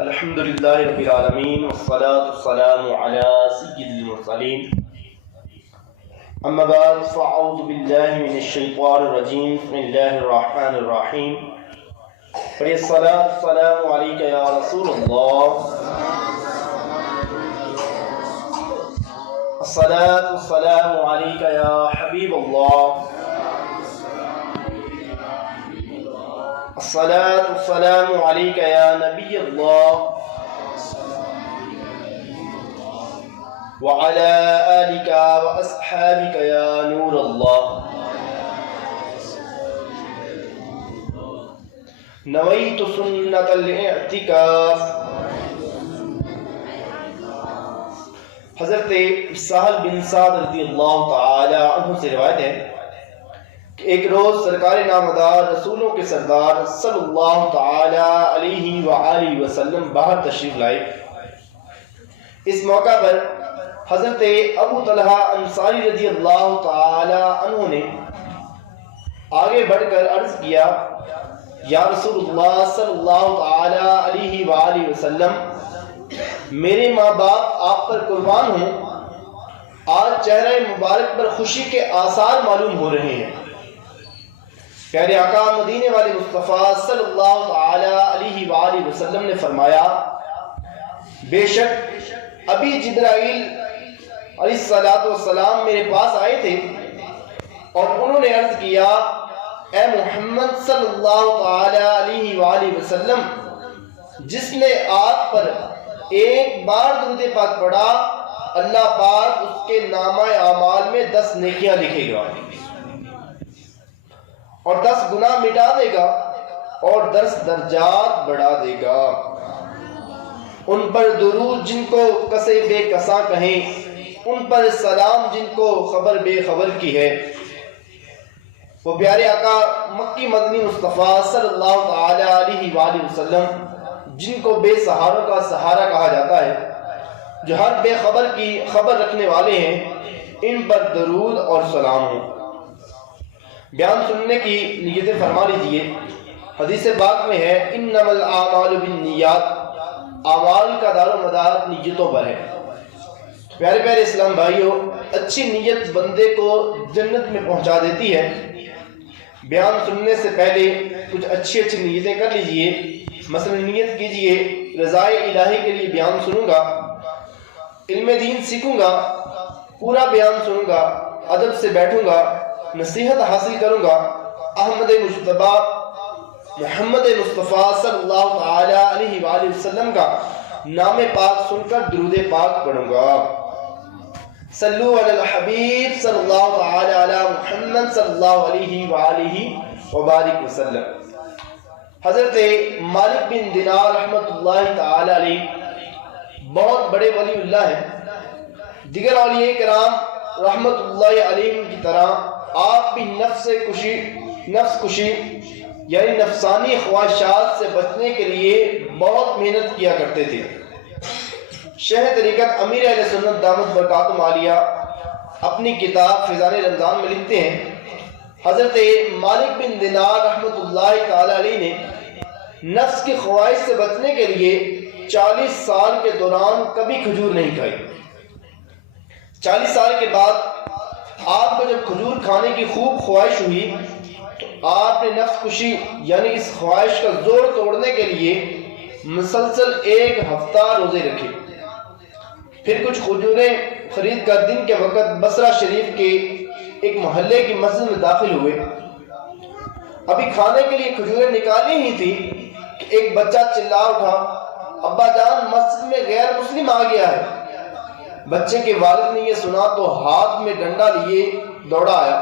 الحمد للہ رب العالمین والصلاة والسلام علی سید المرسلین اما بعد فاعوذ باللہ من الشیطان الرجیم بسم اللہ الرحمن الرحیم پڑھیے الصلاة والسلام علیک یا رسول اللہ، الصلاة والسلام علیک یا حبیب اللہ، الصلاة والسلام علیک یا نبی اللہ وعلى آلك وأصحابك يا نور الله. نويت سنة الاعتكاف. حضرت سہل بن سعد رضی اللہ تعالی عنہ سے روایت ہے کہ ایک روز سرکار نامدار رسولوں کے سردار صلی اللہ تعالی علیہ وآلہ وسلم باہر تشریف لائے. اس موقع پر حضرت ابو طلحہ انصاری رضی اللہ تعالی عنہ نے آگے بڑھ کر عرض کیا، یا رسول اللہ صلی اللہ تعالی علیہ وآلہ وسلم، میرے ماں باپ آپ پر قربان ہوں، آج چہرہ مبارک پر خوشی کے آثار معلوم ہو رہے ہیں. پیارے آقا مدینے والے مصطفیٰ صلی اللہ تعالی علیہ وآلہ وسلم نے فرمایا، بے شک ابھی جبرائیل علیہ السلام میرے پاس آئے تھے اور انہوں نے عرض کیا، اے محمد صلی اللہ تعالی علیہ وآلہ وسلم، جس نے آپ پر ایک بار درود پاک پڑھا، اللہ پاک اس کے نامہ اعمال میں 10 نیکیاں لکھے گا اور 10 گناہ مٹا دے گا اور 10 درجات بڑھا دے گا. ان پر درود جن کو کسے بے کساں کہیں، ان پر سلام جن کو خبر بے خبر کی ہے. وہ پیارے آقا مکی مدنی مصطفیٰ صلی اللہ تعالی علیہ وآلہ وسلم، جن کو بے سہاروں کا سہارا کہا جاتا ہے، جو ہر بے خبر کی خبر رکھنے والے ہیں، ان پر درود اور سلام ہو. بیان سننے کی نیتیں فرما لیجئے. حدیث پاک میں ہے، انما الاعمال بالنیات، اعمال کا دار و مدار نیتوں پر ہے. پیارے پیارے اسلام بھائیوں، اچھی نیت بندے کو جنت میں پہنچا دیتی ہے. بیان سننے سے پہلے کچھ اچھی نیتیں کر لیجئے. مثلا نیت کیجئے، رضائے الہی کے لیے بیان سنوں گا، علم دین سیکھوں گا، پورا بیان سنوں گا، ادب سے بیٹھوں گا، نصیحت حاصل کروں گا، احمد مجتبی محمد مصطفیٰ صلی اللہ تعالی علیہ وآلہ وسلم کا نام پاک سن کر درود پاک پڑھوں گا. صلو علی الحبیب صلی اللہ تعالی علی محمد صلی اللہ علیہ وآلہ وبارک وسلم. حضرت مالک بن دینار رحمت اللہ تعالی علیہ بہت بڑے ولی اللہ ہیں. دیگر اولیاء کرام رحمت اللہ علیہ کی طرح آپ بھی نفس کشی یعنی نفسانی خواہشات سے بچنے کے لیے بہت محنت کیا کرتے تھے. شیخ طریقت امیر اہل سنت دامت برکاتہم عالیہ اپنی کتاب فیضان رمضان میں لکھتے ہیں، حضرت مالک بن دینار رحمت اللہ تعالی علیہ نے نفس کی خواہش سے بچنے کے لیے 40 سال کے دوران کبھی کھجور نہیں کھائی. 40 سال کے بعد آپ کو جب کھجور کھانے کی خوب خواہش ہوئی تو آپ نے نفس کشی یعنی اس خواہش کا زور توڑنے کے لیے مسلسل 1 ہفتہ روزے رکھے. پھر کچھ کھجوریں خرید کر دن کے وقت بصرہ شریف کے ایک محلے کی مسجد میں داخل ہوئے. ابھی کھانے کے لیے کھجوریں نکالی ہی تھی کہ ایک بچہ چلا اٹھا، ابا جان مسجد میں غیر مسلم آ گیا ہے. بچے کے والد نے یہ سنا تو ہاتھ میں ڈنڈا لیے دوڑا آیا،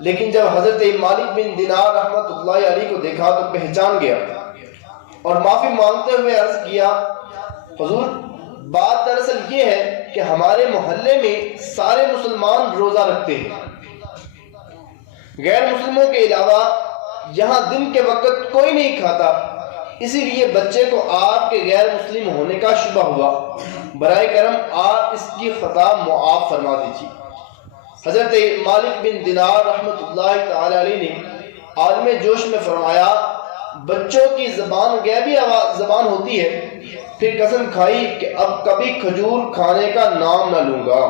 لیکن جب حضرت مالک بن دینار رحمت اللہ علیہ کو دیکھا تو پہچان گیا اور معافی مانگتے ہوئے عرض کیا، حضور بات دراصل یہ ہے کہ ہمارے محلے میں سارے مسلمان روزہ رکھتے ہیں، غیر مسلموں کے علاوہ یہاں دن کے وقت کوئی نہیں کھاتا، اسی لیے بچے کو آپ کے غیر مسلم ہونے کا شبہ ہوا، برائے کرم آپ اس کی خطا معاف فرما دیجیے. حضرت مالک بن دینار رحمت اللہ تعالی علیہ نے عالم جوش میں فرمایا، بچوں کی زبان غیبی زبان ہوتی ہے، پھر قسم کھائی کہ اب کبھی کھجور کھانے کا نام نہ لوں گا۔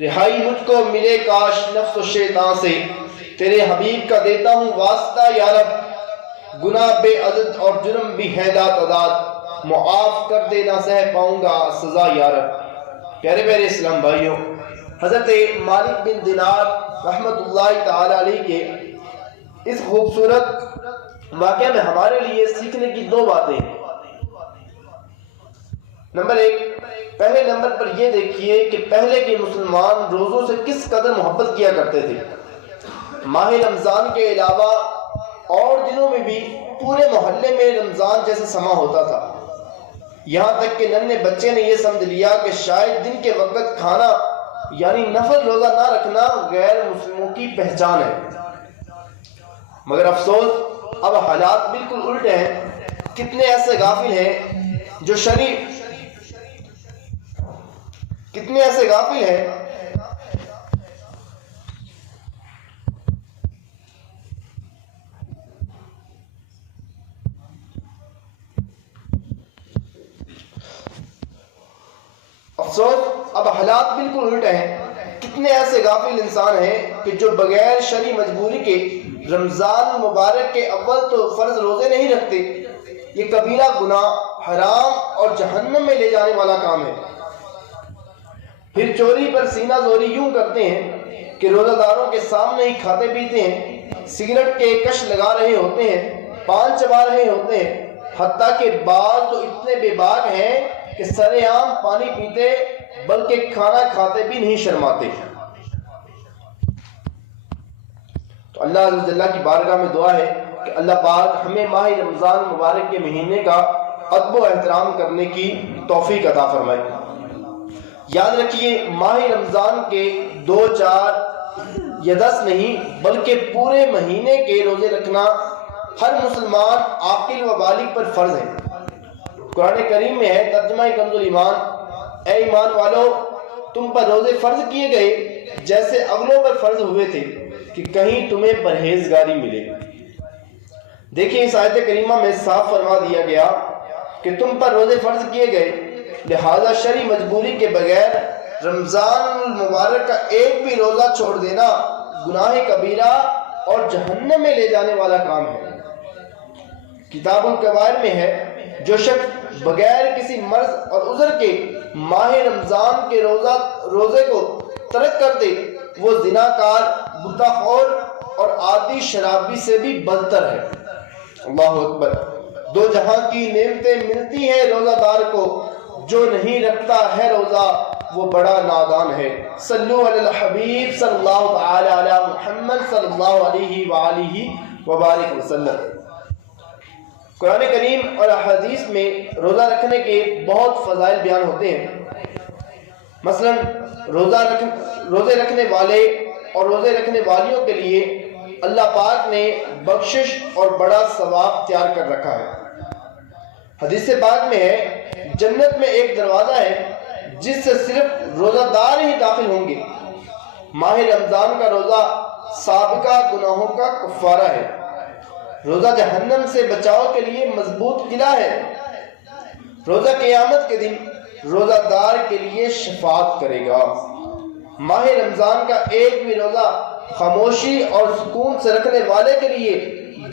رہائی مجھ کو ملے کاش نفس و شیطان سے، تیرے حبیب کا دیتا ہوں واسطہ یا رب، گناہ بے عدد اور جرم بھی ہے لا تعداد، معاف کر دے نہ سہ پاؤں گا سزا یا رب۔ پیارے پیارے اسلام بھائیوں، حضرت مالک بن دینار رحمت اللہ تعالی علیہ کے اس خوبصورت واقعہ میں ہمارے لیے سیکھنے کی دو باتیں ہیں۔ نمبر ایک، پہلے نمبر پر یہ دیکھیے کہ پہلے کے مسلمان روزوں سے کس قدر محبت کیا کرتے تھے۔ ماہ رمضان کے علاوہ اور دنوں میں بھی پورے محلے میں رمضان جیسا سما ہوتا تھا، یہاں تک کہ ننھے بچے نے یہ سمجھ لیا کہ شاید دن کے وقت کھانا یعنی نفل روزہ نہ رکھنا غیر مسلموں کی پہچان ہے۔ مگر افسوس اب حالات بالکل الٹے ہیں۔ کتنے ایسے غافل ہیں جو کتنے ایسے غافل ہیں افسوس اب حالات بالکل الٹے ہیں۔ کتنے ایسے غافل انسان ہیں کہ جو بغیر شرعی مجبوری کے رمضان مبارک کے اول تو فرض روزے نہیں رکھتے۔ یہ کبیرہ گناہ حرام اور جہنم میں لے جانے والا کام ہے۔ پھر چوری پر سینہ زوری یوں کرتے ہیں کہ روزہ داروں کے سامنے ہی کھاتے پیتے ہیں، سگریٹ کے کش لگا رہے ہوتے ہیں، پان چبا رہے ہوتے ہیں، حتیٰ کہ بعض تو اتنے بے باک ہیں کہ سر عام پانی پیتے بلکہ کھانا کھاتے بھی نہیں شرماتے۔ تو اللہ عز و جل کی بارگاہ میں دعا ہے کہ اللہ پاک ہمیں ماہ رمضان مبارک کے مہینے کا ادب و احترام کرنے کی توفیق عطا فرمائے۔ یاد رکھیے، ماہ رمضان کے 2 4 یا 10 نہیں بلکہ پورے مہینے کے روزے رکھنا ہر مسلمان عاقل و بالغ پر فرض ہے۔ قرآن کریم میں ہے، ترجمہ کنز الایمان، اے ایمان والو تم پر روزے فرض کیے گئے جیسے اگلوں پر فرض ہوئے تھے کہ کہیں تمہیں پرہیزگاری ملے۔ دیکھیں اس آیت کریمہ میں صاف فرما دیا گیا کہ تم پر روزے فرض کیے گئے، لہذا شرعی مجبوری کے بغیر رمضان المبارک کا ایک بھی روزہ چھوڑ دینا گناہ کبیرہ اور جہنم میں لے جانے والا کام ہے۔ کتاب الکبائر میں ہے، جو شخص بغیر کسی مرض اور عذر کے ماہ رمضان کے روزے کو ترک کر دے وہ زناکار، بتہ خور اور عادی شرابی سے بھی بدتر ہے۔ اللہ اکبر۔ 2 جہاں کی نعمتیں ملتی ہیں روزہ دار کو، جو نہیں رکھتا ہے روزہ وہ بڑا نادان ہے۔ صلو علی الحبیب صلی اللہ تعالی علی محمد صلی اللہ علیہ وآلہ وبارک وسلم۔ قرآن کریم اور احادیث میں روزہ رکھنے کے بہت فضائل بیان ہوتے ہیں۔ مثلا روزے رکھنے والے اور روزے رکھنے والیوں کے لیے اللہ پاک نے بخشش اور بڑا ثواب تیار کر رکھا ہے۔ حدیث پاک میں ہے، جنت میں ایک دروازہ ہے جس سے صرف روزہ دار ہی داخل ہوں گے۔ ماہ رمضان کا روزہ سابقہ گناہوں کا کفارہ ہے۔ روزہ جہنم سے بچاؤ کے لیے مضبوط قلعہ ہے۔ روزہ قیامت کے دن روزہ دار کے لیے شفاعت کرے گا۔ ماہ رمضان کا ایک بھی روزہ خاموشی اور سکون سے رکھنے والے کے لیے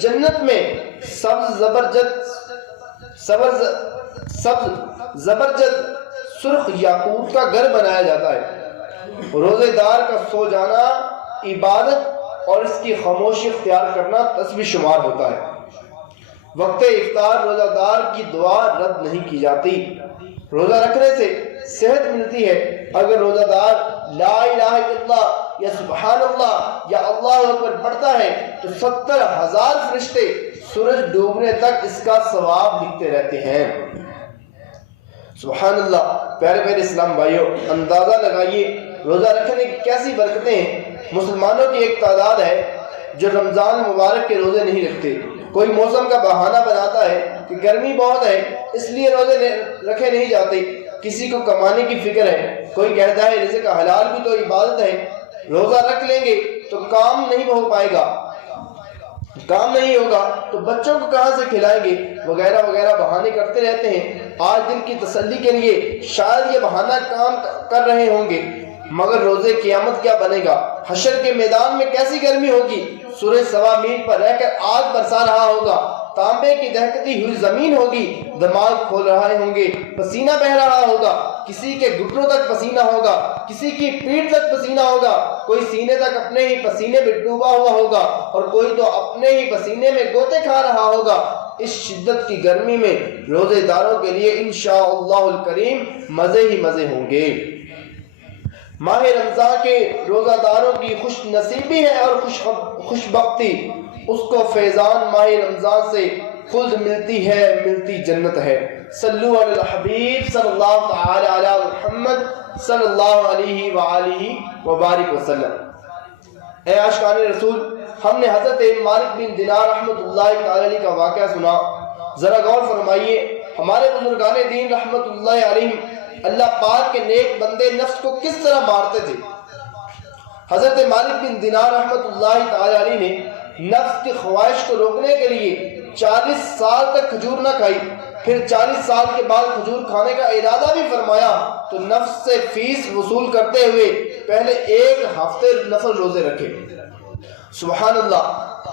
جنت میں سبز زبرجد سرخ یاقوت کا گھر بنایا جاتا ہے۔ روزے دار کا سو جانا عبادت اور اس کی خاموشی اختیار کرنا تسبیح شمار ہوتا ہے۔ وقت افطار روزہ دار کی دعا رد نہیں کی جاتی۔ روزہ رکھنے سے صحت ملتی ہے۔ اگر روزہ دار لا الہ الا اللہ یا سبحان اللہ یا اللہ اکبر پڑھتا ہے تو 70,000 فرشتے سورج ڈوبنے تک اس کا ثواب لکھتے رہتے ہیں۔ سبحان اللہ۔ پیارے میرے اسلام بھائیوں، اندازہ لگائیے روزہ رکھنے کی کیسی برکتیں ہیں۔ مسلمانوں کی ایک تعداد ہے جو رمضان مبارک کے روزے نہیں رکھتے۔ کوئی موسم کا بہانہ بناتا ہے کہ گرمی بہت ہے اس لیے روزے رکھے نہیں جاتے، کسی کو کمانے کی فکر ہے، کوئی کہتا ہے رزق حلال بھی تو عبادت ہے، روزہ رکھ لیں گے تو کام نہیں ہو پائے گا۔ کام نہیں ہوگا تو بچوں کو کہاں سے کھلائیں گے وغیرہ وغیرہ بہانے کرتے رہتے ہیں۔ آج دل کی تسلی کے لیے شاید یہ بہانہ کام کر رہے ہوں گے، مگر روزے قیامت کیا بنے گا؟ حشر کے میدان میں کیسی گرمی ہوگی؟ سورج 1.25 میل پر رہ کر آگ برسا رہا ہوگا، تانبے کی دہکتی ہوئی زمین ہوگی، دماغ کھول رہے ہوں گے، پسینہ بہ رہا ہوگا، کسی کے گھٹنوں تک پسینہ ہوگا، کسی کی پیٹھ تک پسینہ ہوگا، کوئی سینے تک اپنے ہی پسینے میں ڈوبا ہوا ہوگا اور کوئی تو اپنے ہی پسینے میں گوتے کھا رہا ہوگا۔ اس شدت کی گرمی میں روزے داروں کے لیے انشاءاللہ الکریم مزے ہی مزے ہوں گے۔ ماہ رمضان کے روزہ داروں کی خوش نصیبی ہے اور خوش بختی، اس کو فیضان ماہ رمضان سے خلد ملتی ہے، ملتی جنت ہے۔ صلو علی الحبیب صلی اللہ تعالی علی محمد صلی اللہ علیہ وآلہ وبارک وسلم۔ اے عاشقان رسول، ہم نے حضرت مالک بن دینار رحمۃ اللہ تعالی علیہ کا واقعہ سنا، ذرا غور فرمائیے ہمارے بزرگان دین رحمۃ اللہ علیہ اللہ پاک کے نیک بندے نفس کو کس طرح مارتے تھے۔ حضرت مالک بن دینار رحمۃ اللہ تعالی علیہ نے نفس کی خواہش کو روکنے کے لیے 40 سال تک کھجور نہ کھائی، پھر 40 سال کے بعد کھجور کھانے کا ارادہ بھی فرمایا تو نفس سے فیس وصول کرتے ہوئے پہلے 1 ہفتے نفل روزے رکھے۔ سبحان اللہ،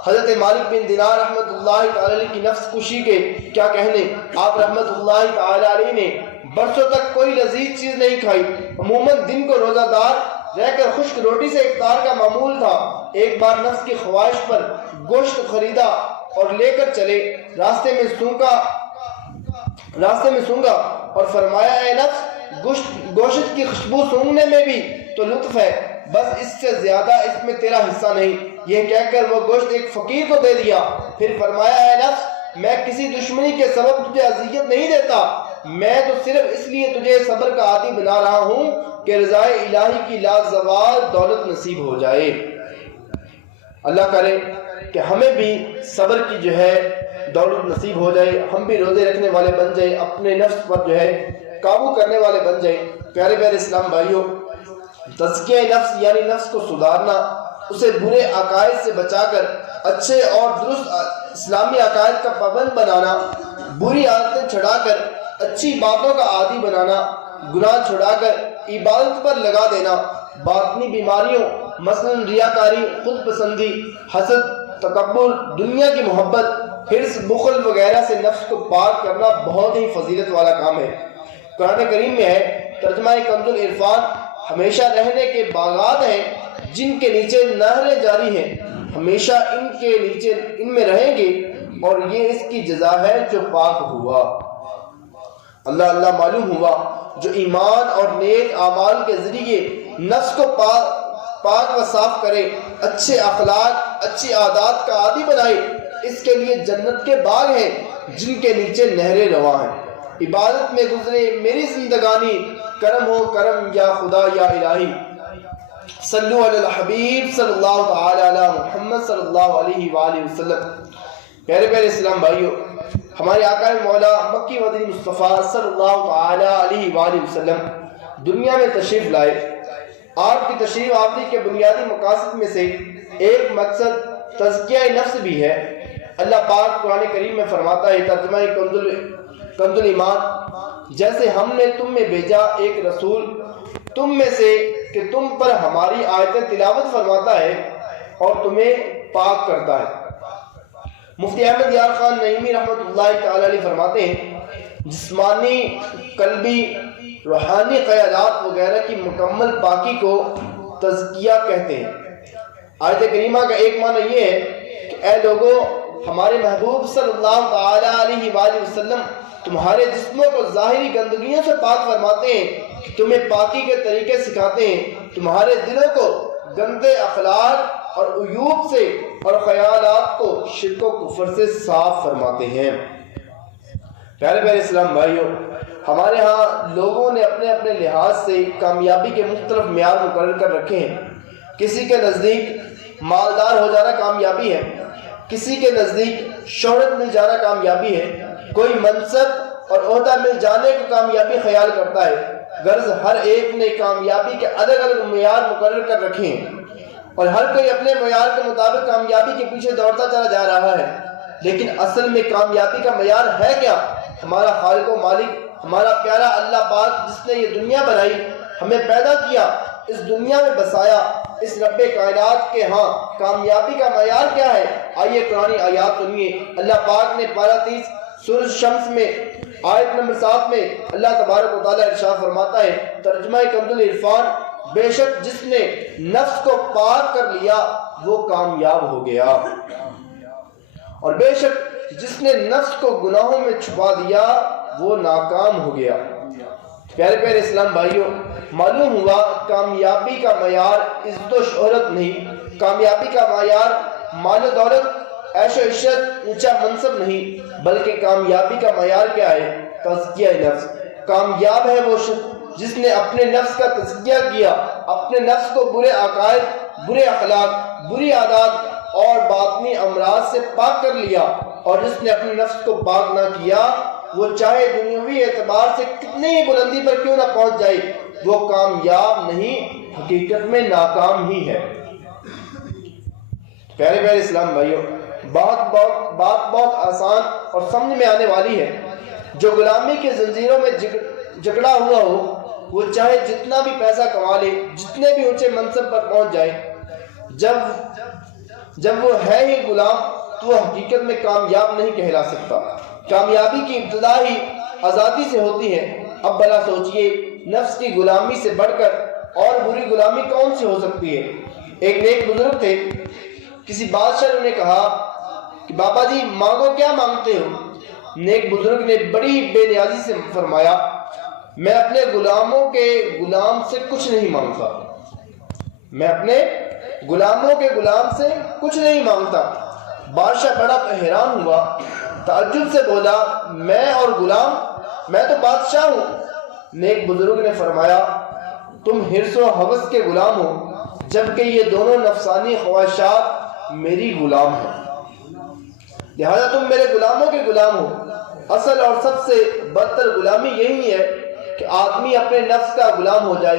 حضرت مالک بن دینار رحمۃ اللہ تعالی علیہ کی نفس کشی کے کیا کہنے۔ آپ رحمۃ اللہ تعالی علیہ نے برسوں تک کوئی لذیذ چیز نہیں کھائی، عموماً دن کو روزہ دار رہ کر خشک روٹی سے افطار کا معمول تھا۔ ایک بار نفس کی خواہش پر گوشت خریدا اور لے کر چلے، راستے میں سونگا اور فرمایا اے نفس، گوشت کی خوشبو سونگنے میں بھی تو لطف ہے، بس اس سے زیادہ اس میں تیرا حصہ نہیں۔ یہ کہہ کر وہ گوشت ایک فقیر کو دے دیا، پھر فرمایا اے نفس، میں کسی دشمنی کے سبب تجھے اذیت نہیں دیتا، میں تو صرف اس لیے تجھے صبر کا عادی بنا رہا ہوں کہ رضائے الہی کی لازوال دولت نصیب ہو جائے۔ اللہ کرے کہ ہمیں بھی صبر کی دولت نصیب ہو جائے، ہم بھی روزے رکھنے والے بن جائے، اپنے نفس پر قابو کرنے والے بن جائے۔ پیارے پیارے اسلام بھائیوں، تزکیہ نفس یعنی نفس کو سدھارنا، اسے برے عقائد سے بچا کر اچھے اور درست اسلامی عقائد کا پابند بنانا، بری عادتیں چھڑا کر اچھی باتوں کا عادی بنانا، گناہ چھڑا کر عبادت پر لگا دینا، باطنی بیماریوں مثلا ریاکاری، خود پسندی، حسد، تکبر، دنیا کی محبت، حرص، بخل وغیرہ سے نفس کو پاک کرنا بہت ہی فضیلت والا کام ہے۔ قرآن کریم میں ہے، ترجمہ کنز العرفان، ہمیشہ رہنے کے باغات ہیں جن کے نیچے نہریں جاری ہیں، ہمیشہ ان میں رہیں گے اور یہ اس کی جزا ہے جو پاک ہوا۔ اللہ معلوم ہوا جو ایمان اور نیک اعمال کے ذریعے نفس کو پاک و صاف کرے، اچھے اخلاق، اچھی عادات کا عادی بنائے، اس کے لیے جنت کے باغ ہیں جن کے نیچے نہریں رواں ہیں۔ عبادت میں گزرے میری زندگانی، کرم ہو کرم یا خدا یا الہی۔ صلو علی الحبیب صلی اللہ تعالی علی محمد صلی اللہ علیہ وآلہ وسلم۔ پیارے پیارے اسلام بھائیوں، ہمارے آقا مولا مکی مدنی مصطفیٰ صلی اللہ تعالی علیہ وآلہ وسلم دنیا میں تشریف لائے۔ آپ کی تشریف آوری کے بنیادی مقاصد میں سے ایک مقصد تزکیہ نفس بھی ہے۔ اللہ پاک قرآن کریم میں فرماتا ہے، ترجمہ کنز الایمان، جیسے ہم نے تم میں بھیجا ایک رسول تم میں سے کہ تم پر ہماری آیتیں تلاوت فرماتا ہے اور تمہیں پاک کرتا ہے۔ مفتی احمد یار خان نعیمی رحمۃ اللہ تعالی علیہ فرماتے ہیں، جسمانی، قلبی، روحانی خیالات وغیرہ کی مکمل پاکی کو تزکیہ کہتے ہیں۔ آیت کریمہ کا ایک معنی یہ ہے کہ اے لوگو، ہمارے محبوب صلی اللہ تعالی علیہ وآلہ وسلم تمہارے جسموں کو ظاہری گندگیوں سے پاک فرماتے ہیں، تمہیں پاکی کے طریقے سکھاتے ہیں، تمہارے دلوں کو گندے اخلاق اور عیوب سے اور خیالات کو شرک و کفر سے صاف فرماتے ہیں۔ پیارے پیارے اسلام بھائیوں، ہمارے ہاں لوگوں نے اپنے اپنے لحاظ سے کامیابی کے مختلف معیار مقرر کر رکھے ہیں۔ کسی کے نزدیک مالدار ہو جانا کامیابی ہے، کسی کے نزدیک شہرت مل جانا کامیابی ہے، کوئی منصب اور عہدہ مل جانے کو کامیابی خیال کرتا ہے۔ غرض ہر ایک نے کامیابی کے الگ الگ معیار مقرر کر رکھے ہیں۔ اور ہر کوئی اپنے معیار کے مطابق کامیابی کے پیچھے دوڑتا چلا جا رہا ہے، لیکن اصل میں کامیابی کا معیار ہے کیا؟ ہمارا خالق و مالک، ہمارا پیارا اللہ پاک جس نے یہ دنیا بنائی، ہمیں پیدا کیا، اس دنیا میں بسایا، اس رب کائنات کے ہاں کامیابی کا معیار کیا ہے؟ آئیے قرآن آیات سنیے۔ اللہ پاک نے پارہ 30 سورۃ شمس میں آیت نمبر 7 میں اللہ تبارک و تعالیٰ ارشاد فرماتا ہے، ترجمہ کنز العرفان، بے شک جس نے نفس کو پاک کر لیا وہ کامیاب ہو گیا، اور بے شک جس نے نفس کو گناہوں میں چھپا دیا وہ ناکام ہو گیا۔ پیارے پیارے اسلام بھائیوں، معلوم ہوا کامیابی کا معیار عزت و شہرت نہیں، کامیابی کا معیار مال و دولت، عیش و عشرت، اونچا منصب نہیں، بلکہ کامیابی کا معیار کیا ہے؟ تزکیہ نفس۔ کامیاب ہے وہ شخص جس نے اپنے نفس کا تزکیہ کیا، اپنے نفس کو برے عقائد، برے اخلاق، بری عادات اور باطنی امراض سے پاک کر لیا، اور جس نے اپنے نفس کو پاک نہ کیا وہ چاہے دنیاوی اعتبار سے کتنی ہی بلندی پر کیوں نہ پہنچ جائے وہ کامیاب نہیں، حقیقت میں ناکام ہی ہے۔ پیارے پیارے اسلام بھائیوں، بات بہت آسان اور سمجھ میں آنے والی ہے۔ جو غلامی کی زنجیروں میں جکڑا ہوا ہو وہ چاہے جتنا بھی پیسہ کما لے، جتنے بھی اونچے منصب پر پہنچ جائے، جب وہ ہے ہی غلام تو وہ حقیقت میں کامیاب نہیں کہلا سکتا۔ کامیابی کی ابتدا ہی آزادی سے ہوتی ہے۔ اب بھلا سوچئے، نفس کی غلامی سے بڑھ کر اور بری غلامی کون سی ہو سکتی ہے؟ ایک نیک بزرگ تھے، کسی بادشاہ نے کہا کہ بابا جی مانگو، کیا مانگتے ہو؟ نیک بزرگ نے بڑی بے نیازی سے فرمایا، میں اپنے غلاموں کے غلام سے کچھ نہیں مانگتا، میں اپنے غلاموں کے غلام سے کچھ نہیں مانگتا۔ بادشاہ بڑا حیران ہوا، تعجب سے بولا، میں اور غلام، میں تو بادشاہ ہوں۔ نیک بزرگ نے فرمایا، تم حرص و ہوس کے غلام ہو، جبکہ یہ دونوں نفسانی خواہشات میری غلام ہیں، لہذا تم میرے غلاموں کے غلام ہو۔ اصل اور سب سے بدتر غلامی یہی ہے کہ آدمی اپنے نفس کا غلام ہو جائے،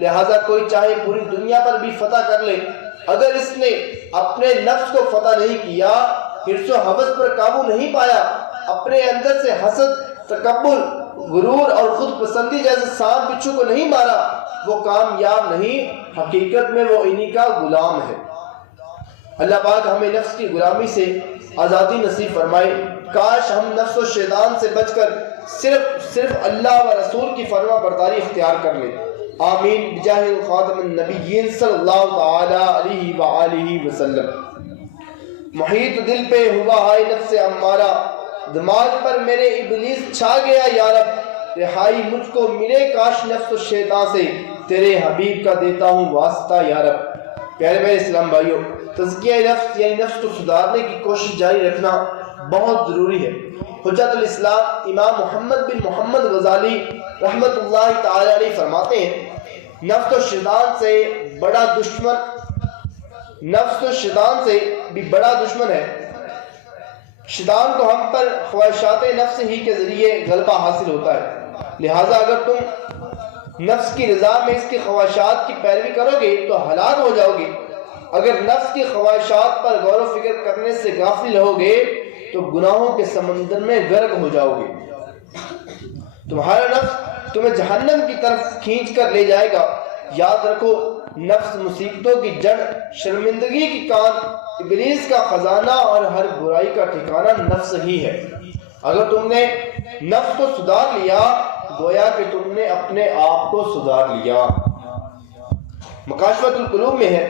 لہذا کوئی چاہے پوری دنیا پر بھی فتح کر لے، اگر اس نے اپنے نفس کو فتح نہیں کیا، حرص و ہوس پر قابو نہیں پایا، اپنے اندر سے حسد، تکبر، غرور اور خود پسندی جیسے سانپ بچھو کو نہیں مارا، وہ کامیاب نہیں، حقیقت میں وہ انہی کا غلام ہے۔ اللہ پاک ہمیں نفس کی غلامی سے آزادی نصیب فرمائے۔ کاش ہم نفس و شیطان سے بچ کر صرف اللہ و رسول کی فرما برداری اختیار کر لیں۔ آمین بجاہ خاتم النبیین صلی اللہ تعالی علیہ وآلہ وسلم۔ محیط دل پہ ہوا ہائے نفس امارہ، دماغ پر میرے ابلیس چھا گیا یا رب، رہائی مجھ کو ملے کاش نفس و شیطان سے، تیرے حبیب کا دیتا ہوں واسطہ یا رب۔ پیارے میرے اسلام بھائیوں، تزکیہ نفس یعنی نفس کو سدھارنے کی کوشش جاری رکھنا بہت ضروری ہے۔ حجت الاسلام امام محمد بن محمد غزالی رحمت اللہ تعالی علیہ فرماتے ہیں، نفس و شیطان سے بھی بڑا دشمن ہے۔ شیطان کو ہم پر خواہشات نفس ہی کے ذریعے غلبہ حاصل ہوتا ہے، لہٰذا اگر تم نفس کی رضا میں اس کی خواہشات کی پیروی کرو گے تو ہلاک ہو جاؤ گے، اگر نفس کی خواہشات پر غور و فکر کرنے سے غافل ہو گے تو گناہوں کے سمندر میں غرق ہو جاؤ گے، تمہارا نفس تمہیں جہنم کی طرف کھینچ کر لے جائے گا۔ یاد رکھو، نفس مصیبتوں کی جڑ، شرمندگی کی کان، ابلیس کا خزانہ اور ہر برائی کا ٹھکانہ نفس ہی ہے۔ اگر تم نے نفس کو سدھار لیا گویا کہ تم نے اپنے آپ کو سدھار لیا۔ مکاشفۃ القلوب میں ہے،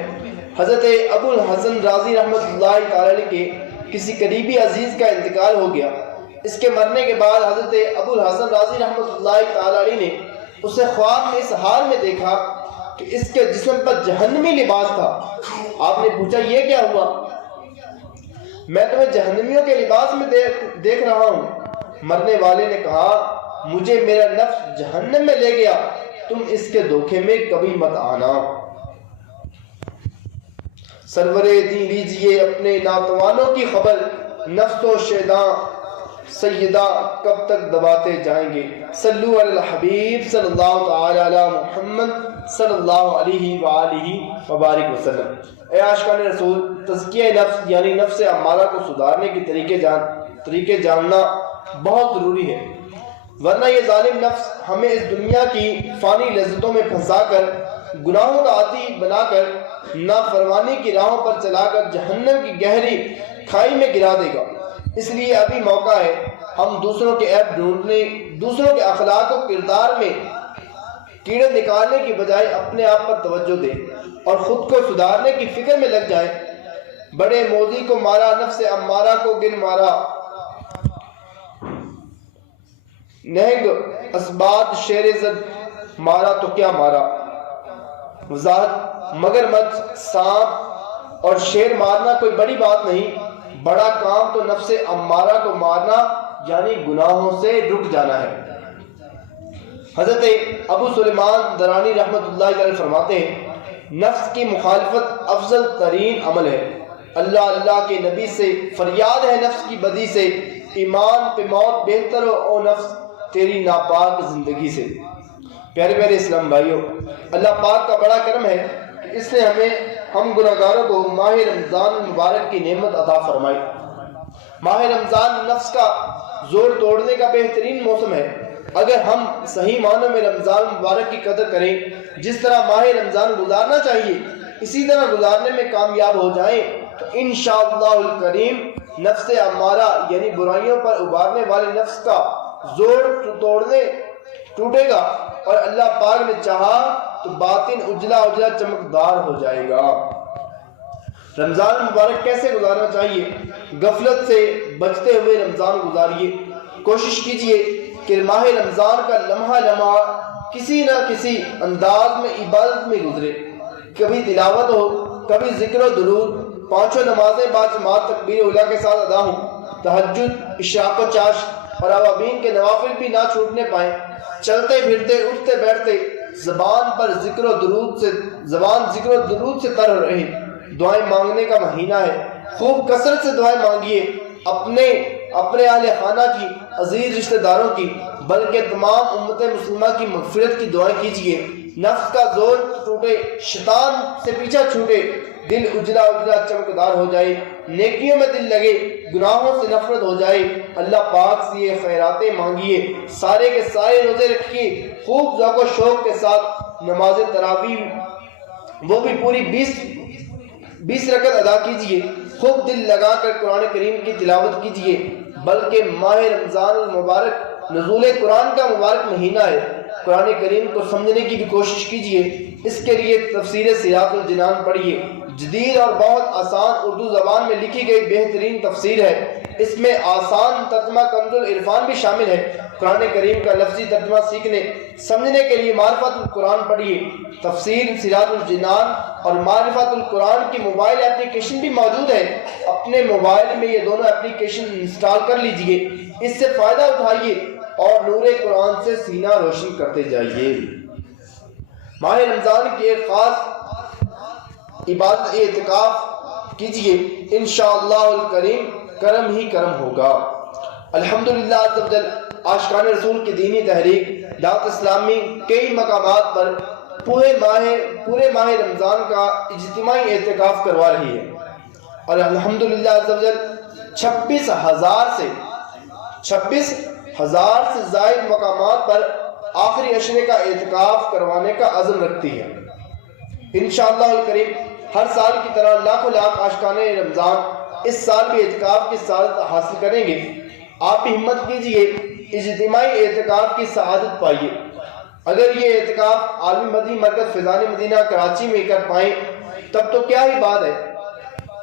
حضرت ابو الحسن رازی رحمۃ اللہ تعالی کے کسی قریبی عزیز کا انتقال ہو گیا۔ اس کے مرنے کے بعد حضرت ابو الحسن رازی رحمۃ اللہ تعالی نے اسے خواب میں اس حال میں دیکھا کہ اس کے جسم پر جہنمی لباس تھا۔ آپ نے پوچھا یہ کیا ہوا؟ میں تمہیں جہنمیوں کے لباس میں دیکھ رہا ہوں۔ مرنے والے نے کہا مجھے میرا نفس جہنم میں لے گیا، تم اس کے دھوکے میں کبھی مت آنا۔ سرور دین لیجئے اپنے ناتوانوں کی خبر، نفس و شیطان سیدہ کب تک دباتے جائیں گے؟ صلو علی الحبیب صلی اللہ تعالی علی محمد صلی اللہ علیہ وآلہ وبارک وسلم۔ اے عاشقان رسول، تزکیہ نفس یعنی نفس امارہ کو سدھارنے کے طریقے جاننا بہت ضروری ہے، ورنہ یہ ظالم نفس ہمیں اس دنیا کی فانی لذتوں میں پھنسا کر، گناہوں کا عادی بنا کر، نافرمانی کی راہوں پر چلا کر جہنم کی گہری کھائی میں گرا دے گا۔ اس لیے ابھی موقع ہے ہم دوسروں کے عیب ڈھونڈنے، دوسروں کے اخلاق و کردار میں کیڑے نکالنے کی بجائے اپنے آپ پر توجہ دیں اور خود کو سدھارنے کی فکر میں لگ جائیں۔ بڑے موذی کو مارا، نفس امارہ کو گر مارا، نہنگ اسبات شیر زد مارا تو کیا مارا۔ وضاحت: مگرمچھ، سانپ اور شیر مارنا کوئی بڑی بات نہیں، بڑا کام تو نفس امارہ کو مارنا یعنی گناہوں سے رک جانا ہے۔ حضرت ابو سلیمان درانی رحمۃ اللہ علیہ فرماتے ہیں، نفس کی مخالفت افضل ترین عمل ہے۔ اللہ اللہ کے نبی سے فریاد ہے نفس کی بدی سے، ایمان پہ موت بہتر ہو او نفس تیری ناپاک زندگی سے۔ پیارے پیارے اسلام بھائیوں، اللہ پاک کا بڑا کرم ہے کہ اس نے ہم گناہگاروں کو ماہ رمضان المبارک کی نعمت عطا فرمائی۔ ماہ رمضان نفس کا زور توڑنے کا بہترین موسم ہے۔ اگر ہم صحیح معنوں میں رمضان مبارک کی قدر کریں، جس طرح ماہ رمضان گزارنا چاہیے اسی طرح گزارنے میں کامیاب ہو جائیں تو انشاءاللہ الکریم نفس امارہ یعنی برائیوں پر ابھارنے والے نفس کا زور ٹوٹے گا اور اللہ پاک نے چاہا تو باطن اجلا اجلا چمکدار ہو جائے گا۔ رمضان مبارک کیسے گزارنا چاہیے؟ غفلت سے بچتے ہوئے رمضان گزاریے۔ کوشش کیجئے کہ ماہ رمضان کا لمحہ لمحہ کسی نہ کسی انداز میں عبادت میں گزرے، کبھی تلاوت ہو، کبھی ذکر و درود، پانچوں نمازیں باجماعت تکبیر اولیٰ کے ساتھ ادا ہوں، تہجد، اشراق و چاش اور اوابین کے نوافل بھی نہ چھوٹنے پائیں، چلتے پھرتے اٹھتے بیٹھتے زبان ذکر و درود سے تر رہے۔ دعائیں مانگنے کا مہینہ ہے، خوب کثرت سے دعائیں مانگیے، اپنے اہل خانہ کی، عزیز رشتہ داروں کی، بلکہ تمام امت مسلمہ کی مغفرت کی دعائیں کیجیے۔ نفس کا زور ٹوٹے، شیطان سے پیچھا چھوٹے، دل اجلا اجلا چمکدار ہو جائے، نیکیوں میں دل لگے، گناہوں سے نفرت ہو جائے۔ اللہ پاک سے یہ خیراتیں مانگیے، سارے کے سارے روزے رکھیے، خوب ذوق و شوق کے ساتھ نماز تراویح وہ بھی پوری 20 رکعت ادا کیجیے، خوب دل لگا کر قرآن کریم کی تلاوت کیجیے، بلکہ ماہ رمضان المبارک نزول قرآن کا مبارک مہینہ ہے، قرآن کریم کو سمجھنے کی بھی کوشش کیجیے۔ اس کے لیے تفسیر سیرات الجنان پڑھیے، جدید اور بہت آسان اردو زبان میں لکھی گئی بہترین تفسیر ہے۔ اس میں آسان ترجمہ کنز العرفان بھی شامل ہے۔ قرآن کریم کا لفظی ترجمہ سیکھنے سمجھنے کے لیے معرفت القرآن پڑھیے۔ تفسیر سیرات الجنان اور معرفت القرآن کی موبائل اپلیکیشن بھی موجود ہے، اپنے موبائل میں یہ دونوں اپلیکیشن انسٹال کر لیجئے، اس سے فائدہ اٹھائیے اور نور قرآن سے سینہ روشن کرتے جائیے۔ ماہ رمضان کی ایک خاص عبادت اعتکاف کیجئے، انشاءاللہ الکریم کرم ہی کرم ہوگا۔ الحمدللہ عز و جل عاشقان رسول کی دینی تحریک دعوت اسلامی کئی مقامات پر پورے ماہ رمضان کا اجتماعی اعتکاف کروا رہی ہے، اور الحمدللہ عز و جل 26,000 سے زائد مقامات پر آخری عشرے کا اعتکاف کروانے کا عزم رکھتی ہے۔ انشاءاللہ الکریم ہر سال کی طرح لاکھوں لاکھ عاشقان رمضان اس سال بھی اعتکاف کی سعادت حاصل کریں گے۔ آپ بھی ہمت کیجئے، اجتماعی اعتکاف کی سعادت پائیے۔ اگر یہ اعتکاف عالمی مدنی مرکز فیضان مدینہ کراچی میں کر پائیں تب تو کیا ہی بات ہے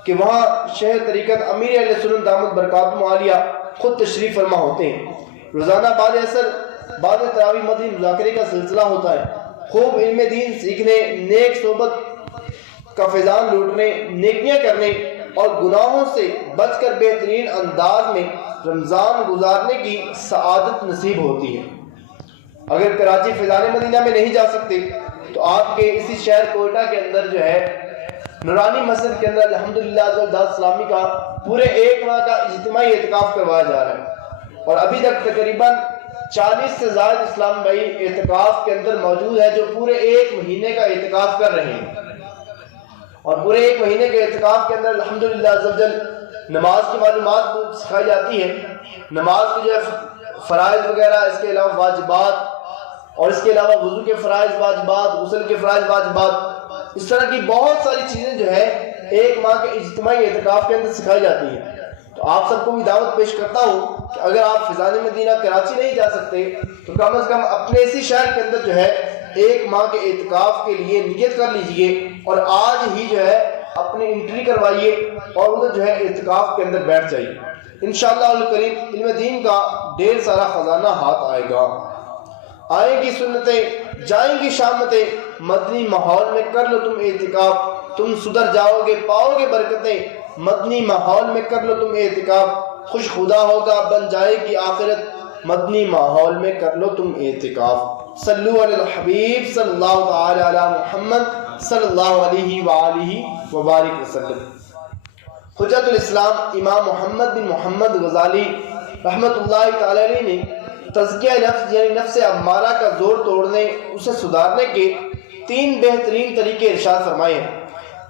کہ وہاں شیخ طریقت امیر اہل سنت دامت برکاتہم عالیہ خود تشریف فرما ہوتے ہیں۔ روزانہ بعد اثر بعد تراویح مدنی مذاکرے کا سلسلہ ہوتا ہے، خوب علم دین سیکھنے، نیک صحبت کا فیضان لوٹنے، نیکیاں کرنے اور گناہوں سے بچ کر بہترین انداز میں رمضان گزارنے کی سعادت نصیب ہوتی ہے۔ اگر کراچی فیضان مدینہ میں نہیں جا سکتے تو آپ کے اسی شہر کوئٹہ کے اندر جو ہے نورانی مسجد کے اندر الحمدللہ دعوت اسلامی کا پورے ایک ماہ کا اجتماعی اعتکاف کروایا جا رہا ہے۔ اور ابھی تک تقریباً 40 سے زائد اسلام بھائی اعتکاف کے اندر موجود ہے جو پورے 1 مہینے کا اعتکاف کر رہے ہیں. اور پورے 1 مہینے کے اعتکاف کے اندر الحمدللہ عزوجل نماز کی معلومات سکھائی جاتی ہے. نماز کے جو ہے فرائض وغیرہ، اس کے علاوہ واجبات، اور اس کے علاوہ وضو کے فرائض واجبات، غسل کے فرائض واجبات، اس طرح کی بہت ساری چیزیں جو ہے 1 ماہ کے اجتماعی اعتکاف کے اندر سکھائی جاتی ہیں. تو آپ سب کو بھی دعوت پیش کرتا ہوں کہ اگر آپ فیضان مدینہ کراچی نہیں جا سکتے تو کم از کم اپنے اسی شہر کے اندر جو ہے 1 ماہ کے اعتکاف کے لیے نیت کر لیجئے اور آج ہی جو ہے اپنی انٹری کروائیے اور ادھر جو ہے اعتکاف کے اندر بیٹھ جائیے. انشاءاللہ الکریم علم دین کا ڈھیر سارا خزانہ ہاتھ آئے گا. آئیں گی سنتیں، جائیں گی شامتیں، مدنی ماحول میں کر لو تم اعتکاف، تم سدھر جاؤ گے پاؤ گے برکتیں. مدنی ماحول میں کر لو تم اعتکاف، خوش خدا ہوگا بن جائے گی آخرت. مدنی ماحول میں کر لو تم اعتکاف. صلو علی الحبیب صلی اللہ تعالی علی محمد صلی اللہ علیہ وآلہ وبارک وسلم. حجت الاسلام امام محمد بن محمد غزالی رحمت اللہ تعالی علیہ نے تزکیہ نفس یعنی نفس امارہ کا زور توڑنے، اسے سدھارنے کے 3 بہترین طریقے ارشاد فرمائے ہیں.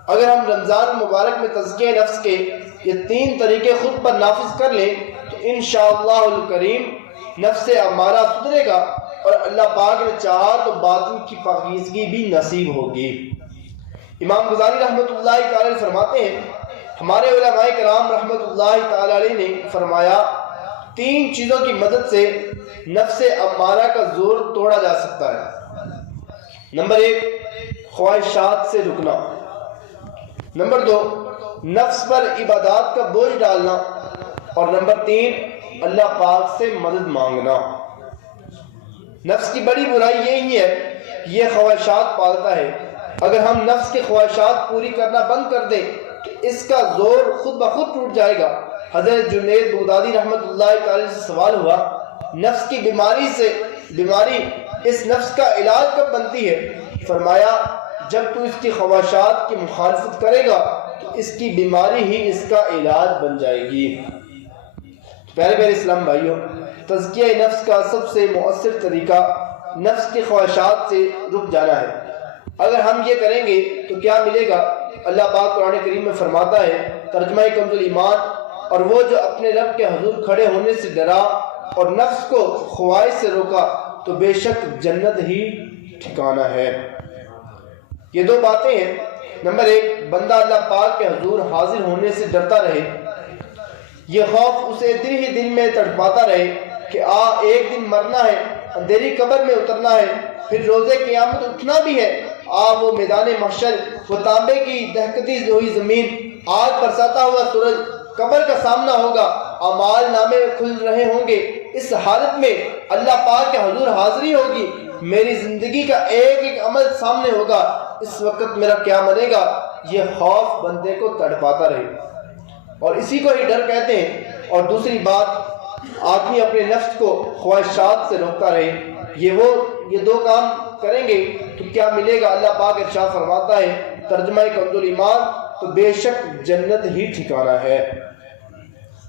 اگر ہم رمضان مبارک میں تزکیہ نفس کے یہ 3 طریقے خود پر نافذ کر لیں تو انشاءاللہ الکریم نفس امارہ سدھرے گا اور اللہ پاک نے چاہا تو باطن کی پاکیزگی بھی نصیب ہوگی. امام غزالی رحمت اللہ تعالی علیہ فرماتے ہیں، ہمارے علماء کرام رحمت اللہ تعالی علیہ نے فرمایا 3 چیزوں کی مدد سے نفس امارہ کا زور توڑا جا سکتا ہے. نمبر 1 خواہشات سے رکنا. نمبر 2 نفس پر عبادات کا بوجھ ڈالنا. اور نمبر 3 اللہ پاک سے مدد مانگنا. نفس کی بڑی برائی یہی ہے کہ یہ خواہشات پالتا ہے. اگر ہم نفس کی خواہشات پوری کرنا بند کر دیں تو اس کا زور خود بخود ٹوٹ جائے گا. حضرت جنید بغدادی رحمت اللہ تعالی سے سوال ہوا، نفس کی بیماری اس نفس کا علاج کب بنتی ہے؟ فرمایا جب تو اس کی خواہشات کی مخالفت کرے گا تو اس کی بیماری ہی اس کا علاج بن جائے گی. پیارے اسلام بھائیوں، تزکیہ نفس کا سب سے مؤثر طریقہ نفس کی خواہشات سے رک جانا ہے. اگر ہم یہ کریں گے تو کیا ملے گا؟ اللہ پاک قرآن کریم میں فرماتا ہے، ترجمہ کنز الایمان، اور وہ جو اپنے رب کے حضور کھڑے ہونے سے ڈرا اور نفس کو خواہش سے روکا تو بے شک جنت ہی ٹھکانہ ہے. یہ 2 باتیں ہیں. نمبر 1 بندہ اللہ پاک کے حضور حاضر ہونے سے ڈرتا رہے. یہ خوف اسے دل ہی دل میں تڑپاتا رہے کہ ایک دن مرنا ہے، اندھیری قبر میں اترنا ہے، پھر روزے قیامت اٹھنا بھی ہے. وہ میدان محشر، وہ تانبے کی دہکتی ہوئی زمین، آگ برساتا ہوا سورج، قبر کا سامنا ہوگا، اعمال نامے کھل رہے ہوں گے. اس حالت میں اللہ پاک کے حضور حاضری ہوگی، میری زندگی کا ایک ایک عمل سامنے ہوگا. اس وقت میرا کیا بنے گا؟ یہ خوف بندے کو تڑپاتا رہے اور اسی کو ہی ڈر کہتے ہیں. اور دوسری بات، آدمی اپنے نفس کو خواہشات سے روکتا رہے. یہ 2 کام کریں گے تو کیا ملے گا؟ اللہ پاک ارشاد فرماتا ہے، ترجمہ کنز الایمان، تو بے شک جنت ہی ٹھکانہ ہے.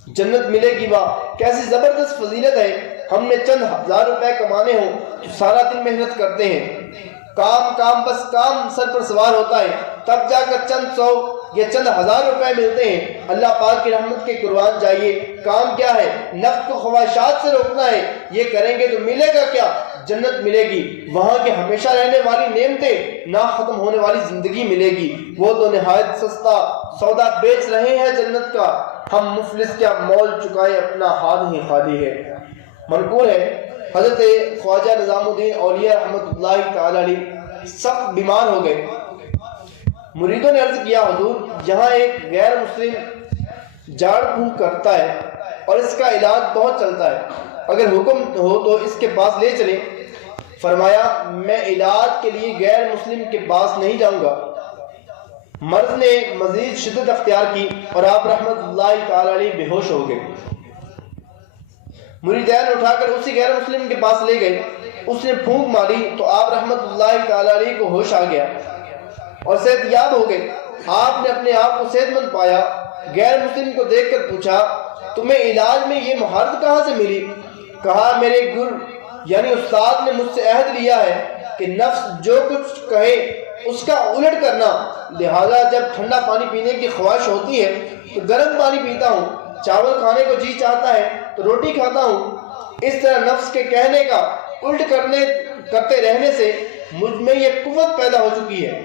جنت ملے گی وہاں. کیسی زبردست فضیلت ہے. ہم نے چند 1000 روپے کمانے ہوں تو سارا دن محنت کرتے ہیں، کام بس کام سر پر سوار ہوتا ہے، تب جا کر چند 100 یا چند 1000 روپے ملتے ہیں. اللہ پاک کی رحمت کے قربان جائیے. کام کیا ہے؟ نفس کو خواہشات سے روکنا ہے. یہ کریں گے تو ملے گا کیا؟ جنت ملے گی. وہاں کے ہمیشہ رہنے والی نعمتیں، نہ ختم ہونے والی زندگی ملے گی. وہ تو نہایت سستا سودا بیچ رہے ہیں جنت کا. ہم مفلس کیا مول چکائے، اپنا ہاتھ ہی خالی ہے. منقول ہے حضرت خواجہ نظام الدین اولیاء رحمت اللہ تعالی علیہ سخت بیمار ہو گئے. مریدوں نے عرض کیا، حضور یہاں ایک غیر مسلم جھاڑ پھونک کرتا ہے اور اس کا علاج بہت چلتا ہے، اگر حکم ہو تو اس کے پاس لے چلیں. فرمایا میں علاج کے لیے غیر مسلم کے پاس نہیں جاؤں گا. مرض نے مزید شدت اختیار کی اور آپ رحمت اللہ تعالی علیہ بے ہوش ہو گئے. مریدین اٹھا کر اسی غیر مسلم کے پاس لے گئے. اس نے پھونک ماری تو آپ رحمت اللہ تعالی علیہ کو ہوش آ گیا اور صحت یاب ہو گئے. آپ نے اپنے آپ کو صحت مند پایا. غیر مسلم کو دیکھ کر پوچھا تمہیں علاج میں یہ مہارت کہاں سے ملی؟ کہا میرے گر یعنی استاد نے مجھ سے عہد لیا ہے کہ نفس جو کچھ کہے اس کا الٹ کرنا، لہذا جب ٹھنڈا پانی پینے کی خواہش ہوتی ہے تو گرم پانی پیتا ہوں، چاول کھانے کو جی چاہتا ہے تو روٹی کھاتا ہوں۔ اس طرح نفس کے کہنے کا الٹ کرتے رہنے سے مجھ میں یہ قوت پیدا ہو چکی ہے۔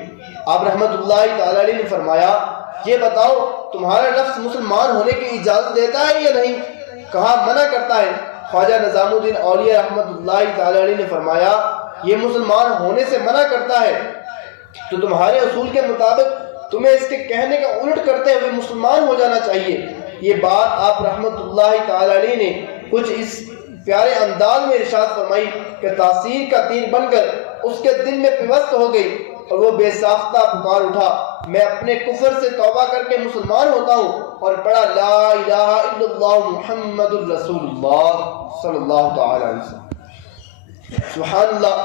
آپ رحمت اللہ تعالی علیہ نے فرمایا یہ بتاؤ تمہارا نفس مسلمان ہونے کی اجازت دیتا ہے یا نہیں؟ کہا منع کرتا ہے۔ خواجہ نظام الدین اولیاء رحمت اللہ تعالی علیہ نے فرمایا یہ مسلمان ہونے سے منع کرتا ہے تو تمہارے اصول کے مطابق تمہیں اس کے کہنے کا الٹ کرتے ہوئے مسلمان ہو جانا چاہیے۔ یہ بات آپ رحمت اللہ تعالی علیہ نے کچھ اس پیارے انداز میں ارشاد فرمائی کہ تاثیر کا تیر بن کر اس کے دل میں پیوست ہو گئی اور وہ بے ساختہ پکار اٹھا میں اپنے کفر سے توبہ کر کے مسلمان ہوتا ہوں، اور پڑھا لا الہ الا اللہ محمد الرسول اللہ صلی اللہ تعالی علیہ وسلم۔ سبحان اللہ۔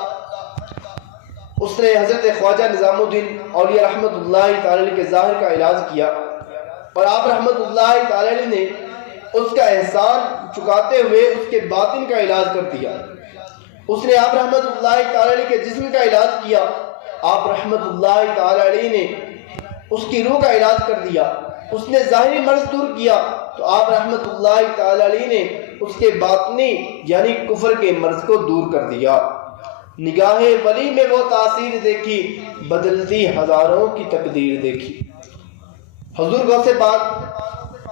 اس نے حضرت خواجہ نظام الدین اولیاء رحمت اللہ تعالی کے ظاہر کا علاج کیا اور آپ رحمت اللہ تعالی نے اس کا احسان چکاتے ہوئے اس کے باطن کا علاج کر دیا۔ اس نے آپ رحمت اللہ تعالی کے جسم کا علاج کیا، آپ رحمت اللہ تعالی نے اس کی روح کا علاج کر دیا۔ اس نے ظاہری مرض دور کیا تو آپ رحمت اللہ تعالی نے اس کے باطنی یعنی کفر کے مرض کو دور کر دیا۔ نگاہ ولی میں وہ تاثیر دیکھی، بدلتی ہزاروں کی تقدیر دیکھی۔ حضور غوث پاک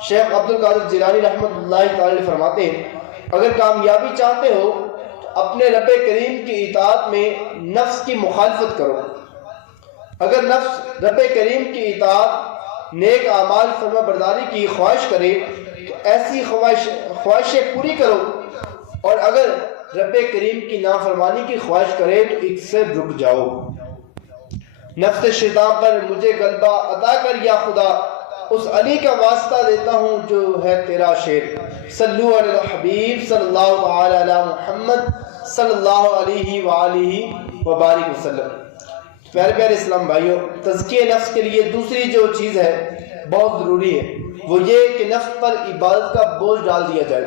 شیخ عبد القادر جیلانی رحمت اللہ تعالی فرماتے ہیں اگر کامیابی چاہتے ہو تو اپنے رب کریم کی اطاعت میں نفس کی مخالفت کرو۔ اگر نفس رب کریم کی اطاعت نیک اعمال فرما برداری کی خواہش کرے تو ایسی خواہشیں پوری کرو، اور اگر رب کریم کی نافرمانی کی خواہش کرے تو اس سے رک جاؤ۔ نفس شیطان پر مجھے غلبہ عطا کر یا خدا، اس علی کا واسطہ دیتا ہوں جو ہے تیرا شیر۔ صلو علی الحبیب صلی اللہ تعالی علی محمد صلی اللہ علیہ وآلہ وبارک وسلم۔ پیارے پیارے اسلام بھائیوں، تزکیہ نفس کے لیے دوسری جو چیز ہے بہت ضروری ہے وہ یہ کہ نفس پر عبادت کا بوجھ ڈال دیا جائے۔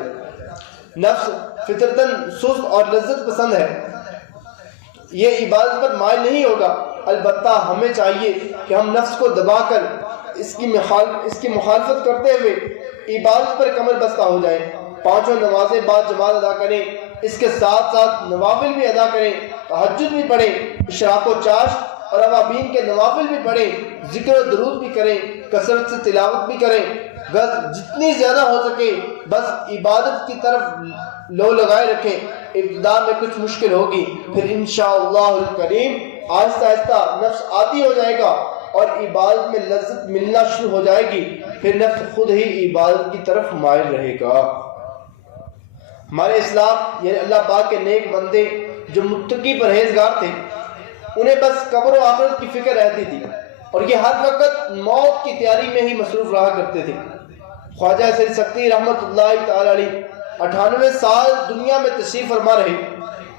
نفس فطرتاً سست اور لذت پسند ہے، یہ عبادت پر مائل نہیں ہوگا، البتہ ہمیں چاہیے کہ ہم نفس کو دبا کر اس کی مخالفت کرتے ہوئے عبادت پر کمر بستہ ہو جائیں۔ پانچوں نمازیں بعد جماعت ادا کریں، اس کے ساتھ ساتھ نوافل بھی ادا کریں، تہجد بھی پڑھیں، اشراق و چاشت اور اوابین کے نوافل بھی پڑھیں، ذکر و درود بھی کریں، کثرت سے تلاوت بھی کریں، جتنی زیادہ ہو سکے بس عبادت کی طرف لو لگائے رکھیں۔ ابتدا میں کچھ مشکل ہوگی، پھر انشاءاللہ الکریم آہستہ آہستہ نفس عادی ہو جائے گا اور عبادت میں لذت ملنا شروع ہو جائے گی، پھر نفس خود ہی عبادت کی طرف مائل رہے گا۔ ہمارے اسلام یعنی اللہ پاک کے نیک بندے جو متقی پرہیزگار تھے انہیں بس قبر و آخرت کی فکر رہتی تھی اور یہ ہر وقت موت کی تیاری میں ہی مصروف رہا کرتے تھے۔ خواجہ سید سکتی رحمت اللہ تعالی علیہ 98 سال دنیا میں تشریف فرما رہے،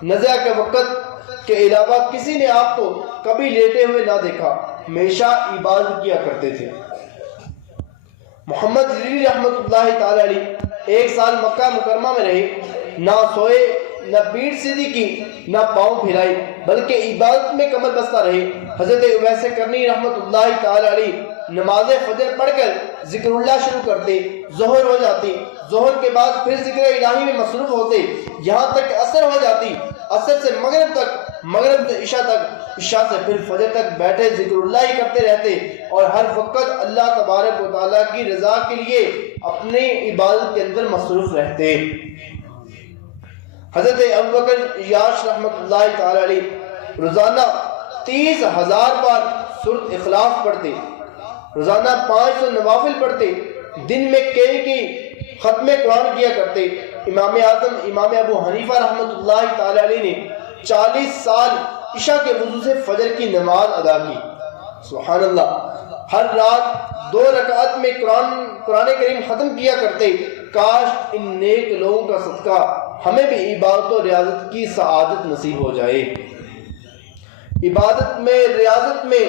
نزع کے وقت کے علاوہ کسی نے آپ کو کبھی لیٹے ہوئے نہ دیکھا، ہمیشہ عبادت کیا کرتے تھے۔ محمد جلیلی رحمت اللہ تعالی علیہ 1 سال مکہ مکرمہ میں رہے، نہ سوئے، نہ پیٹھ سیدھی کی، نہ پاؤں پھیلائی، بلکہ عبادت میں کمر بستہ رہے۔ حضرت اویس کرنی رحمت اللہ تعالی علیہ نماز فجر پڑھ کر ذکر اللہ شروع کرتے، ظہر ہو جاتی، ظہر کے بعد پھر ذکر الہی میں مصروف ہوتے یہاں تک کہ عصر ہو جاتی، عصر سے مغرب تک، مغرب سے عشاء تک، عشاء سے پھر فجر تک بیٹھے ذکر اللہ ہی کرتے رہتے اور ہر وقت اللہ تبارک و تعالیٰ کی رضا کے لیے اپنی عبادت کے اندر مصروف رہتے۔ حضرت ابوبکر عیاش رحمت اللہ تعالی علیہ روزانہ 30,000 بار سورۃ اخلاص پڑھتے، روزانہ 500 نوافل پڑھتے، دن میں کی ختم قرآن کیا کرتے۔ امام اعظم امام ابو حنیفہ رحمت اللہ تعالی علیہ نے 40 سال عشاء کے وضو سے فجر کی نماز ادا کی۔ سبحان اللہ۔ ہر رات 2 رکعت میں قرآن کریم ختم کیا کرتے۔ کاش ان نیک لوگوں کا صدقہ ہمیں بھی عبادت و ریاضت کی سعادت نصیب ہو جائے۔ عبادت میں، ریاضت میں،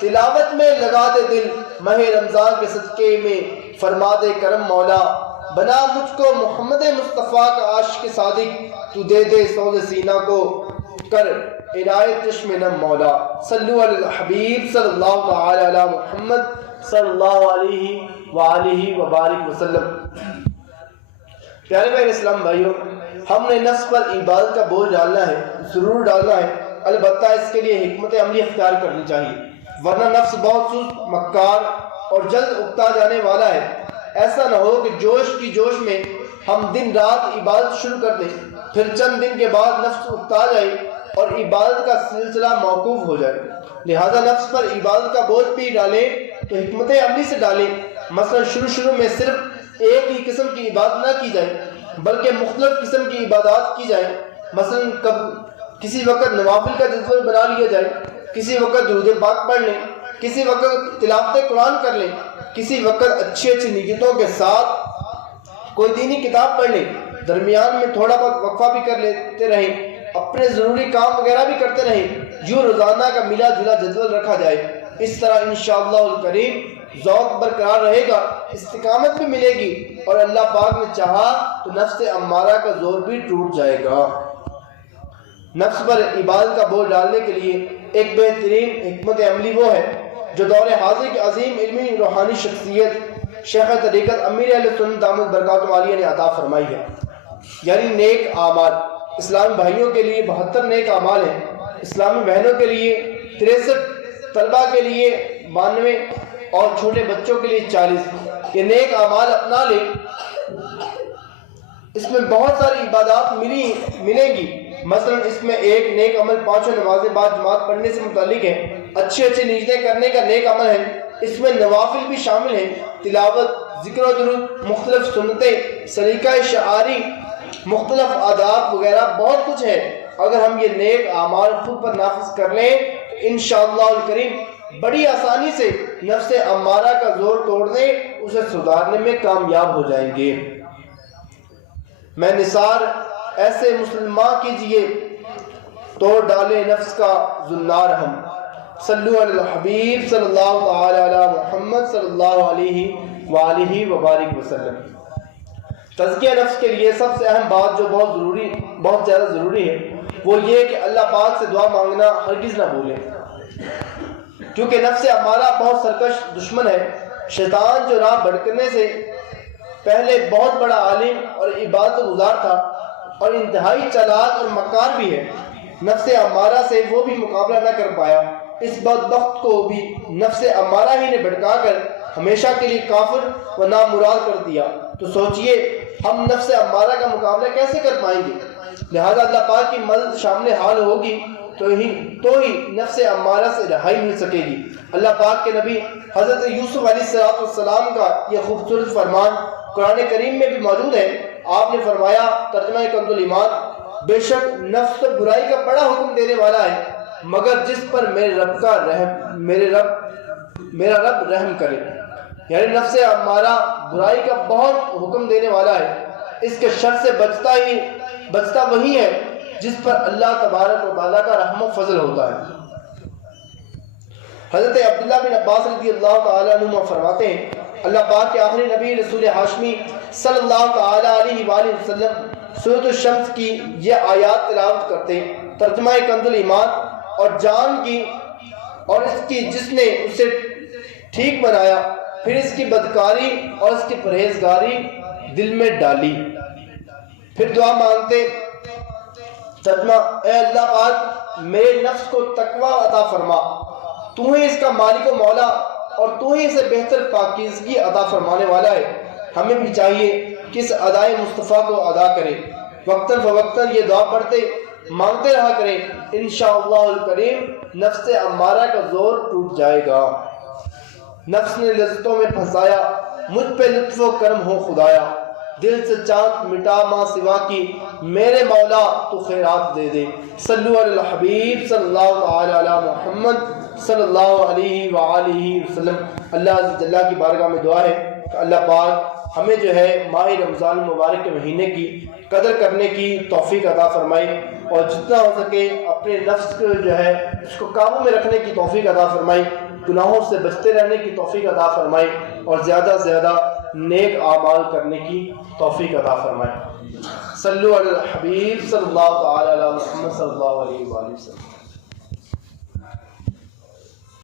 تلاوت میں لگا دے دل، ماہ رمضان کے صدقے میں فرما دے کرم مولا، بنا مجھ کو محمد مصطفیٰ کا عاشق صادق، تو دے دے سوز سینہ کو کر عنایت چشم نم مولا۔ صلو علی الحبیب صلی اللہ تعالی علی محمد صلی اللہ علیہ وآلہ وبارک وسلم۔ پیارے بھائی اسلام بھائیوں، ہم نے نفس پر عبادت کا بوجھ ڈالنا ہے، ضرور ڈالنا ہے، البتہ اس کے لیے حکمت عملی اختیار کرنی چاہیے، ورنہ نفس بہت سست، مکار اور جلد اکتا جانے والا ہے۔ ایسا نہ ہو کہ جوش کی جوش میں ہم دن رات عبادت شروع کر دیں، پھر چند دن کے بعد نفس اکتا جائے اور عبادت کا سلسلہ موقوف ہو جائے۔ لہذا نفس پر عبادت کا بوجھ بھی ڈالیں تو حکمت عملی سے ڈالیں۔ مثلا شروع میں صرف ایک ہی قسم کی عبادت نہ کی جائے بلکہ مختلف قسم کی عبادات کی جائیں۔ مثلا کسی وقت نوافل کا جدول بنا لیا جائے، کسی وقت درود پاک پڑھ لیں، کسی وقت تلاوت قرآن کر لیں، کسی وقت اچھی نیتوں کے ساتھ کوئی دینی کتاب پڑھ لیں، درمیان میں تھوڑا بہت وقفہ بھی کر لیتے رہیں، اپنے ضروری کام وغیرہ بھی کرتے رہیں۔ یوں روزانہ کا ملا جلا جدول رکھا جائے، اس طرح انشاءاللہ الکریم ذوق برقرار رہے گا، استقامت بھی ملے گی، اور اللہ پاک نے چاہا تو نفس امارہ کا زور بھی ٹوٹ جائے گا۔ نفس پر عبادت کا بوجھ ڈالنے کے لیے ایک بہترین حکمت عملی وہ ہے جو دور حاضر کی عظیم علمی روحانی شخصیت شیخ طریقت امیر اہل سنت دامت برکاتہ عالیہ نے عطا فرمائی ہے، یعنی نیک اعمال۔ اسلامی بھائیوں کے لیے 72 نیک اعمال ہیں، اسلامی بہنوں کے لیے 63، طلبہ کے لیے 92 اور چھوٹے بچوں کے لیے 40۔ یہ نیک اعمال اپنا لیں، اس میں بہت ساری عبادات ملیں گی۔ مثلا اس میں ایک نیک عمل 5 نمازیں بعد جماعت پڑھنے سے متعلق ہے، اچھی نیتیں کرنے کا نیک عمل ہے، اس میں نوافل بھی شامل ہیں، تلاوت، ذکر و درود، مختلف سنتیں، سلیقہ شعاری، مختلف آداب وغیرہ بہت کچھ ہے۔ اگر ہم یہ نیک اعمال خود پر نافذ کر لیں تو انشاءاللہ الکریم بڑی آسانی سے نفس امارہ کا زور توڑنے، اسے سدھارنے میں کامیاب ہو جائیں گے۔ میں نثار ایسے مسلمان کیجئے، توڑ ڈالے نفس کا زنار ہم۔ صلو علی الحبیب صلی اللہ تعالی علی محمد صلی اللہ علیہ وآلہ وبارک وسلم۔ تزکیہ نفس کے لیے سب سے اہم بات جو بہت زیادہ ضروری ہے وہ یہ کہ اللہ پاک سے دعا مانگنا ہرگز نہ بھولیں، کیونکہ نفس امارہ بہت سرکش دشمن ہے۔ شیطان جو راہ بھٹکنے سے پہلے بہت بڑا عالم اور عبادت گزار تھا اور انتہائی چالاک اور مکار بھی ہے، نفس امارہ سے وہ بھی مقابلہ نہ کر پایا۔ اس بدبخت کو بھی نفس امارہ ہی نے بھٹکا کر ہمیشہ کے لیے کافر و نامراد کر دیا۔ تو سوچئے ہم نفس امارہ کا مقابلہ کیسے کر پائیں گے؟ لہذا اللہ پاک کی مدد شامل حال ہوگی تو ہی نفس امارہ سے رہائی مل سکے گی۔ اللہ پاک کے نبی حضرت یوسف علیہ السلام کا یہ خوبصورت فرمان قرآن کریم میں بھی موجود ہے۔ آپ نے فرمایا، ترجمہ کنز الایمان، بے شک نفس تو برائی کا بڑا حکم دینے والا ہے، مگر جس پر میرا رب رحم کرے۔ یعنی نفس امارہ برائی کا بہت حکم دینے والا ہے، اس کے شر سے بچتا وہی ہے جس پر اللہ تبارک و تعالیٰ کا رحم و فضل ہوتا ہے۔ حضرت عبداللہ بن عباس رضی اللہ تعالیٰ عنہ فرماتے ہیں، اللہ پاک کے آخری نبی رسول ہاشمی صلی اللہ تعالیٰ علیہ وآلہ وسلم سورۃ الشمس کی یہ آیات تلاوت کرتے، ترجمہ کنز الایمان، اور جان کی اور اس کی جس نے اسے ٹھیک بنایا، پھر اس کی بدکاری اور اس کی پرہیزگاری دل میں ڈالی۔ پھر دعا مانگتے، ترجمہ، اے اللہ پاک میرے نفس کو تقوی عطا فرما، تو ہی اس کا مالک و مولا اور تو ہی اسے بہتر پاکیزگی عطا فرمانے والا ہے۔ ہمیں بھی چاہیے کہ اس ادائے مصطفیٰ کو ادا کریں، وقتاً فوقتاً یہ دعا پڑھتے مانگتے رہا کریں، انشاءاللہ الکریم نفس امارہ کا زور ٹوٹ جائے گا۔ نفس نے لذتوں میں پھنسایا، مجھ پہ لطف و کرم ہو خدایا، دل سے چاند مٹا ماں سوا کی، میرے مولا تو خیرات دے دے۔ صلو علی الحبیب صلی اللہ تعالی علی محمد صلی اللہ علیہ وآلہ وسلم۔ اللہ عز و جل کی بارگاہ میں دعا ہے کہ اللہ پاک ہمیں جو ہے ماہ رمضان المبارک کے مہینے کی قدر کرنے کی توفیق عطا فرمائے، اور جتنا ہو سکے اپنے نفس کو جو ہے اس کو قابو میں رکھنے کی توفیق عطا فرمائے، گناہوں سے بچتے رہنے کی توفیق عطا فرمائے، اور زیادہ سے زیادہ نیک اعمال کرنے کی توفیق عطا فرمائے۔ صلو علی الحبیب صلی اللہ تعالی علی محمد صلی اللہ علیہ وآلہ وسلم۔